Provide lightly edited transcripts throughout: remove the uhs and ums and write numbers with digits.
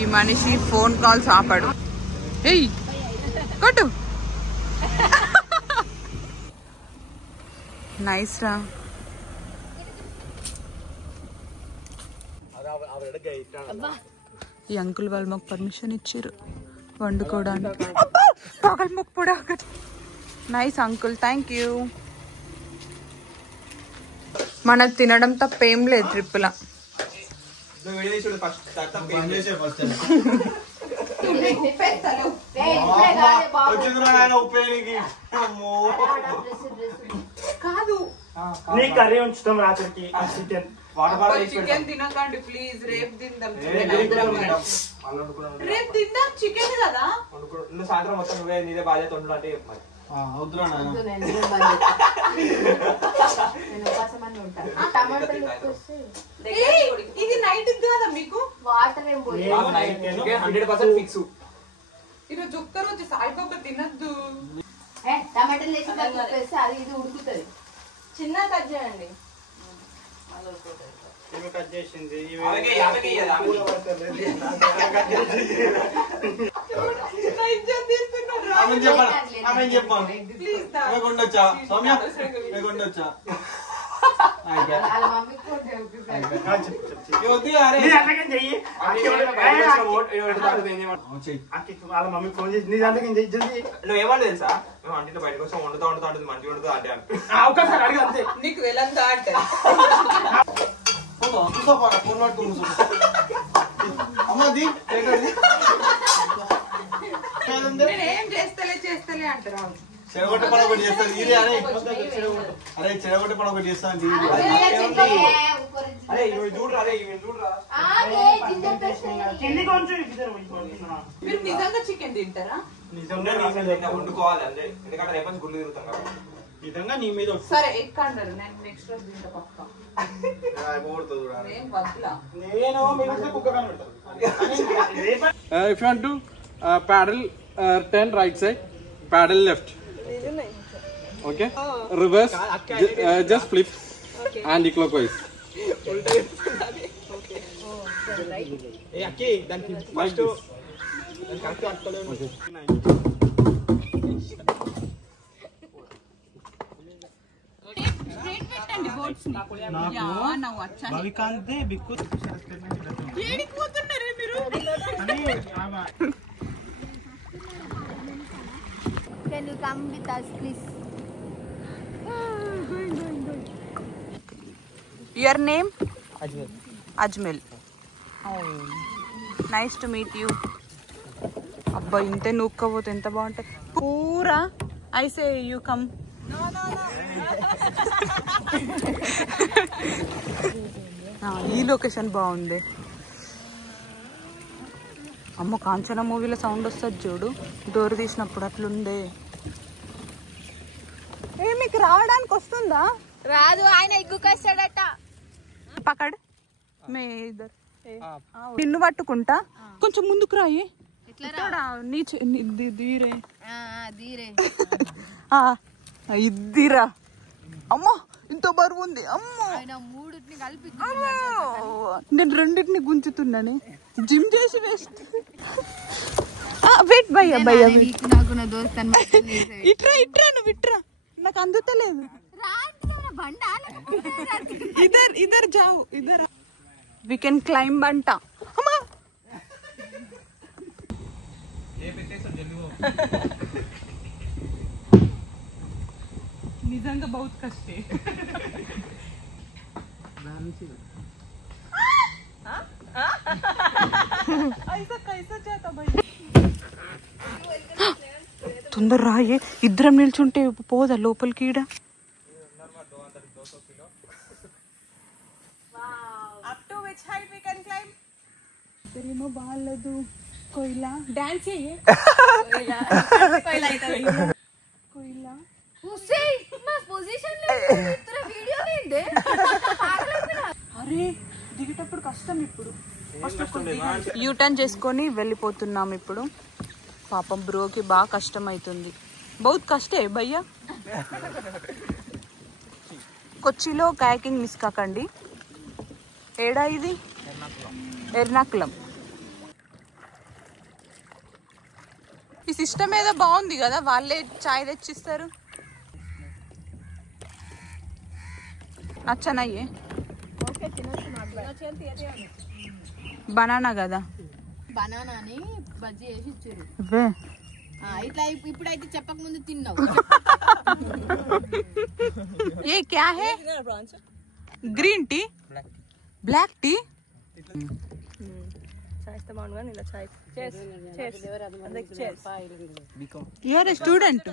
ఈ మనిషి phone calls ఆపడు. ఏయ్ కొట్టు. నైస్ రా. ఈ అంకుల్ వాళ్ళు మాకు పర్మిషన్ ఇచ్చారు వండుకోవడానికి. మొక్క కూడా నైస్ అంకుల్, థ్యాంక్ యూ. మనకు తినడం తప్ప ఏం లేదు ట్రిప్పులా. కాదు కర్రీ ఉంచుతాం రాత్రికి. చికెన్ తినకండి ప్లీజ్, రేపు తిందాం. రేపు తిందాం చికెన్ కదా. సాయంత్రం మొత్తం నువ్వే నీదే బాధ్యత ఉండు అంటే ఇది నైట్ కదా మీకు. Water 100% fix. ఈరోజు ఒక్క రోజు సాయిబాబా తినద్దు. టమాటాలు వేసి అది ఇది ఉడుకుతుంది. చిన్న కట్ చేయండి. కట్ చేసింది చెప్పాను. సౌమ్య వాళ్ళ మమ్మీ ఫోన్ చేసి నీ దాంట్లో నువ్వు ఏమన్నా తెలుసా, మేము అంటే బయటకు వస్తాం వండుతా వండుతా ఉంటుంది మంచిగా వండుతా అంటే అవకాశం అడిగి అంతే. నీకు వెళ్ళంతా అంటే ఏం చేస్తలే అంటారా. చెడగొట్టే పని ఒకటి చేస్తాను. అరే చెడగొట్టే పని ఒకటి చేస్తాను. మీరు నిజంగా చికెన్ తింటారా? వండుకోవాలి అంటే, ఎందుకంటే రేపు గుళ్ళు తిరుగుతాం కదా. నిజంగా నీ మీద సరే ఎక్కడన్నారు, నేను నెక్స్ట్ రోజు తింటా పక్కా. If you want to paddle, turn right side, paddle left. Okay. Reverse, just flip, anti-clockwise. Like this. భవికాంతే Bikku Can you come with us, please? Your name? Ajmal. Nice to meet you. అబ్బా ఇంతే నూక్కపోతే ఎంత బాగుంటాయి పూరా. I say you come. ఈ location బాగుంది. అమ్మ కాంచన మూవీలో sound వస్తుంది చూడు, డోర్ తీసినప్పుడు అట్లుండే. మీకు రావడానికి వస్తుందా? రాదు, ఆయన ఎగ్గుకొస్తాడట. పక్కడు మీ ఇద్దరు నిన్ను పట్టుకుంటా, కొంచెం ముందుకు రాయి. ఇద్దిరా. అమ్మో ఇంత బరువు ఉంది. అమ్మో నేను రెండింటిని గుంజుతున్నాను. జిమ్ చేసి వేస్ట్. వెయిట్ భయ్యా భయ్యా ఇట్రా ఇట్రా నువ్వు ఇట్రా, నాకు అందుతలేదు. ఇద్దరు ఇద్దరు జావు ఇద్దరు. వి కెన్ క్లైంబ్ అంట. అమ్మా నిజంగా बहुत कष्ट है. ऐसा कैसा जाता भाई. తొందర రాయే, ఇద్దరం నిల్చుంటే పోదా లోపలికి. ఈడ ఏమో బాగాలేదు. కోయిలా డాన్స్ చెయ్యి. కోయిలా అరే దిగేటప్పుడు కష్టం. ఇప్పుడు యూటర్న్ చేసుకొని వెళ్ళిపోతున్నాం ఇప్పుడు. పాపం బ్రోకి బాగా కష్టం అవుతుంది. బహుత్ కష్టే భయ్యా. కొచ్చిలో కయాకింగ్ మిస్ కాకండి. ఏడా ఇది? ఎర్నాకుళం. ఈ సిస్టమ్ ఏదో బాగుంది కదా, వాళ్ళే చాయ్ తెచ్చిస్తారు. నచ్చనయ్యే బనానా కదా, బనానాని బజ్జీ వేసి ఇచ్చారు. ఇట్లా ఇప్పుడైతే చెప్పక ముందు తిన్నావు. ఏ క్యా హే? Green tea, black tea. You are a student.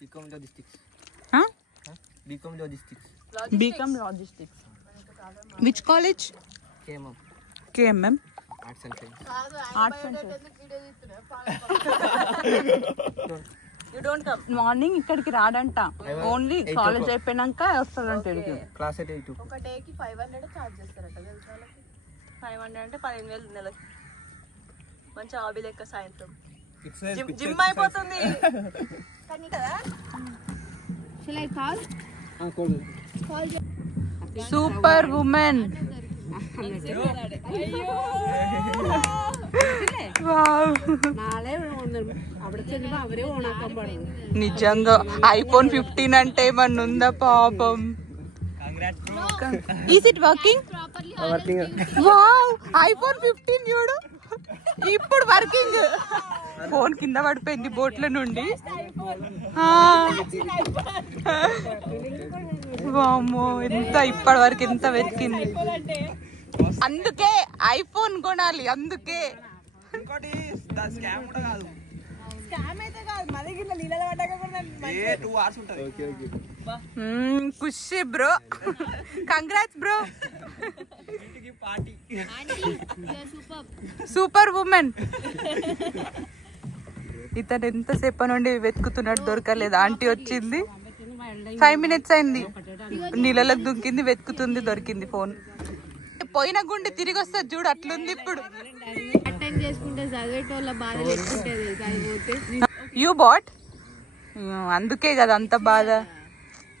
BCom Logistics. Huh? BCom Logistics. BCom Logistics. Which college? KMM. KMM. Arts and Science. Arts and Science. Morning ఇక్కడికి రాడంట, ఓన్లీ కాలేజ్ అయిపోయినాక వస్తాడంట. Class at 8. ఒక డేకి 500 చార్జ్ చేస్తారట తెలుసా వాళ్ళకి. 500 అంటే 15,000 నెలకి. మంచి హాబీ లెక్క సాయంత్రం It's జిమ్ అయిపోతుంది కదా. Shall I call? Super women. నిజంగా ఐఫోన్ 15 అంటే ఏమన్నా ఉందా పాపం. Is it working? Wow, iPhone 15 చూడు ఇప్పుడు వర్కింగ్. ఫోన్ కింద పడిపోయింది బోట్ల నుండి. వామ్మో, ఎంత ఇప్పటి వరకు ఎంత వెతికింది. అందుకే ఐఫోన్ కొనాలి, అందుకే. Khushi bro, congrats bro. Super women. ఇతను ఎంతసేపు నుండి వెతుకుతున్నాడు, దొరకలేదు. ఆంటీ వచ్చింది, 5 minutes అయింది, నీళ్ళలోకి దుంకింది, వెతుకుతుంది, దొరికింది ఫోన్. పోయిన గుండె తిరిగి వస్తుంది చూడు, అట్లుంది ఇప్పుడు. యూ బాట్, అందుకే కదా అంత బాధ.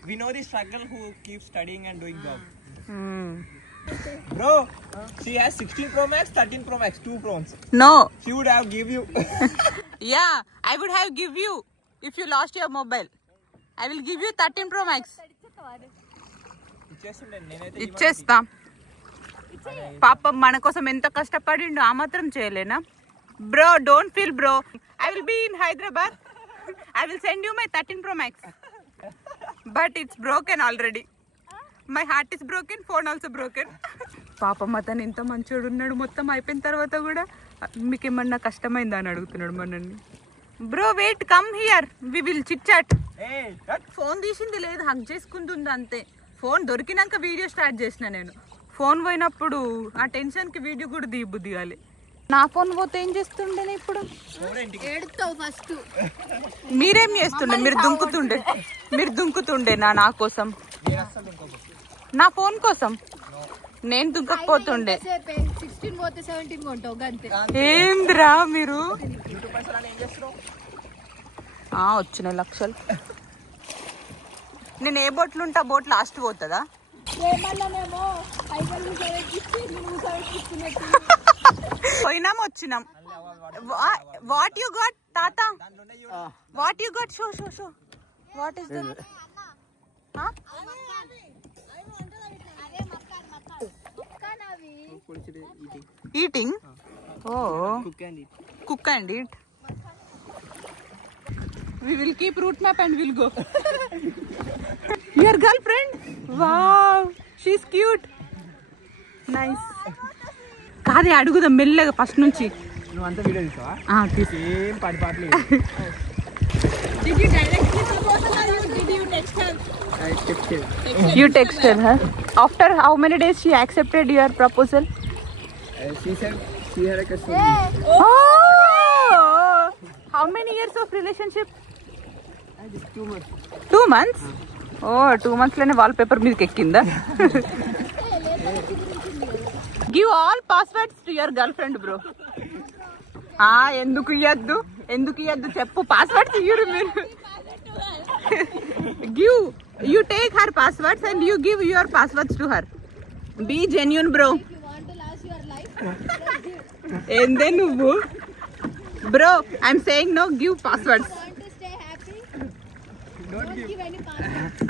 We know the struggle who keeps studying and doing job. Bro, she has 16 Pro Max, 13 Pro Max, 2 phones. No. She would have give you. Yeah, I would have give you if you lost your mobile. I will give you 13 Pro Max. ఇచ్చేస్తా. పాపం మన కోసం ఎంత కష్టపడిండు, ఆ మాత్రం చేయలేనా? Bro, don't feel bro. I will be in Hyderabad. I will send you my 13 Pro Max. But it's broken already. My heart is broken, phone also broken. పాపం అతను ఎంత మంచోడు ఉన్నాడు. మొత్తం అయిపోయిన తర్వాత కూడా మీకు ఏమన్నా కష్టమైందా అని అడుగుతున్నాడు మనల్ని. Bro wait, come here, we will chit chat. Phone తీసింది లేదు, హక్ చేసుకుంటుంది అంతే. ఫోన్ దొరికినాక వీడియో స్టార్ట్ చేసిన నేను. ఫోన్ పోయినప్పుడు ఆ టెన్షన్ కి వీడియో కూడా దిగాలి. నా ఫోన్ పోతే ఏం చేస్తుండే ఇప్పుడు? ఫస్ట్ మీరేం చేస్తుండే? మీరు దుంకుతుండే నా కోసం, నా ఫోన్ కోసం. నేను దుంకకపోతుండే. 16 పోతే 17 కొంటావు అంతే. ఏంద్రా మీరు? వచ్చిన లక్షలు. నేను ఏ బోట్లు ఉంటా, బోట్ లాస్ట్ పోతుందా? పోయినాం వచ్చినాం. వాట్ యు గాట్ తాత? What you got? So what is that? Eating. Oh, cook and eat. We will keep route map and we'll go. Your girlfriend? Wow, she's cute. Nice. కాదే అడుగుదాం మెల్లగా first నుంచి. నువ్వు అంతా వీడియో తీసావా? ఏం పడిపాట్లేదు. Did you directly propose or did you text her? I texted. You texted her. After how many days she accepted your proposal? She said she had a custom. Oh! How many years of relationship? 2 months. 2 months? Oh, 2 months లోనే wallpaper మీదకి ఎక్కిందా? Give all passwords to your girlfriend, bro. ఎందుకు ఇయ్యద్దు చెప్పు. Passwords ఇయ్యరు మీరు. You take her passwords and you give your passwords to her. Be genuine, bro. ఏందే నువ్వు Bro, I'm saying no, give passwords. Want to stay happy? Don't give any passwords.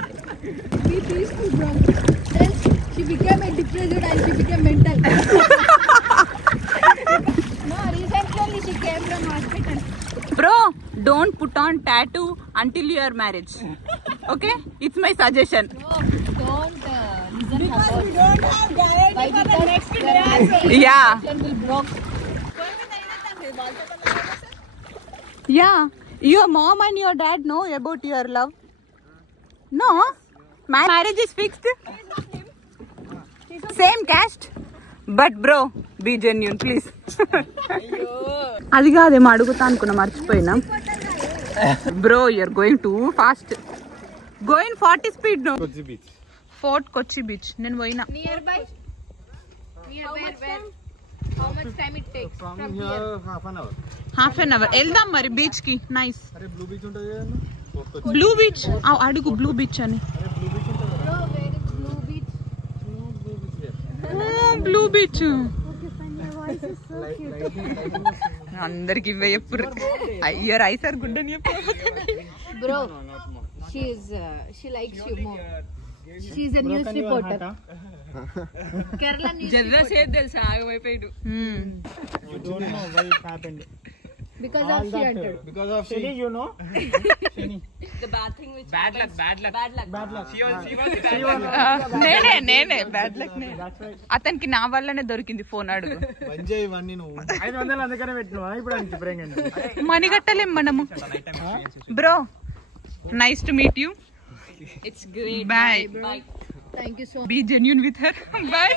Be peaceful, bro. Else she became a depressed and she became mental. No, recently she came from hospital. Bro, don't put on tattoo until your marriage. Okay? It's my suggestion. No, don't listen her Because we words. don't have guarantee Why? for the Because next their day. relationship Yeah. will broke. Yeah. Your mom and your dad know about your love. No? My marriage is fixed. Same caste. But bro, be genuine, please. అది కాదేమో అడుగుతా అనుకున్నా మర్చిపోయినా. Bro, you're going too fast. Going 40 speed no. Kochi beach. Fort Kochi beach. నేను పోయినా. Nearby? Nearby where? How much time it takes from here? Half an hour. Half an hour వెళ్దాం మరి beach కి. నైస్. అరే blue beach ఉంటుంది కదా blue beach అడుగు blue beach అని. Bro, where is Blue Beach? Blue beach అందరికి ఇవే ఎప్పుడు అయ్యో riser గుడ్డని Bro, she likes you more. She's a news reporter. Kerala news జర్రా reporter. సేపు తెలుసా ఆగమైపోయాడు. You don't know why it happened. Because of she entered. Because of Shani, you know? Shani. The bad thing which Bad luck, bad luck. bad luck. Bad luck. She was bad She luck. was- నేనే bad luck That's right. అతనికి నా వల్లనే దొరికింది phone. అడుగు. మంచిగా ఇవన్నీ నువ్వు 500 అందుకనే పెట్టినావా ఇప్పుడు అంత ప్రేంగండి. మణిగట్టలేం మనము. Bro, nice to meet you. It's great. Bye. Bye. Thank you so much. Be genuine with her. Bye.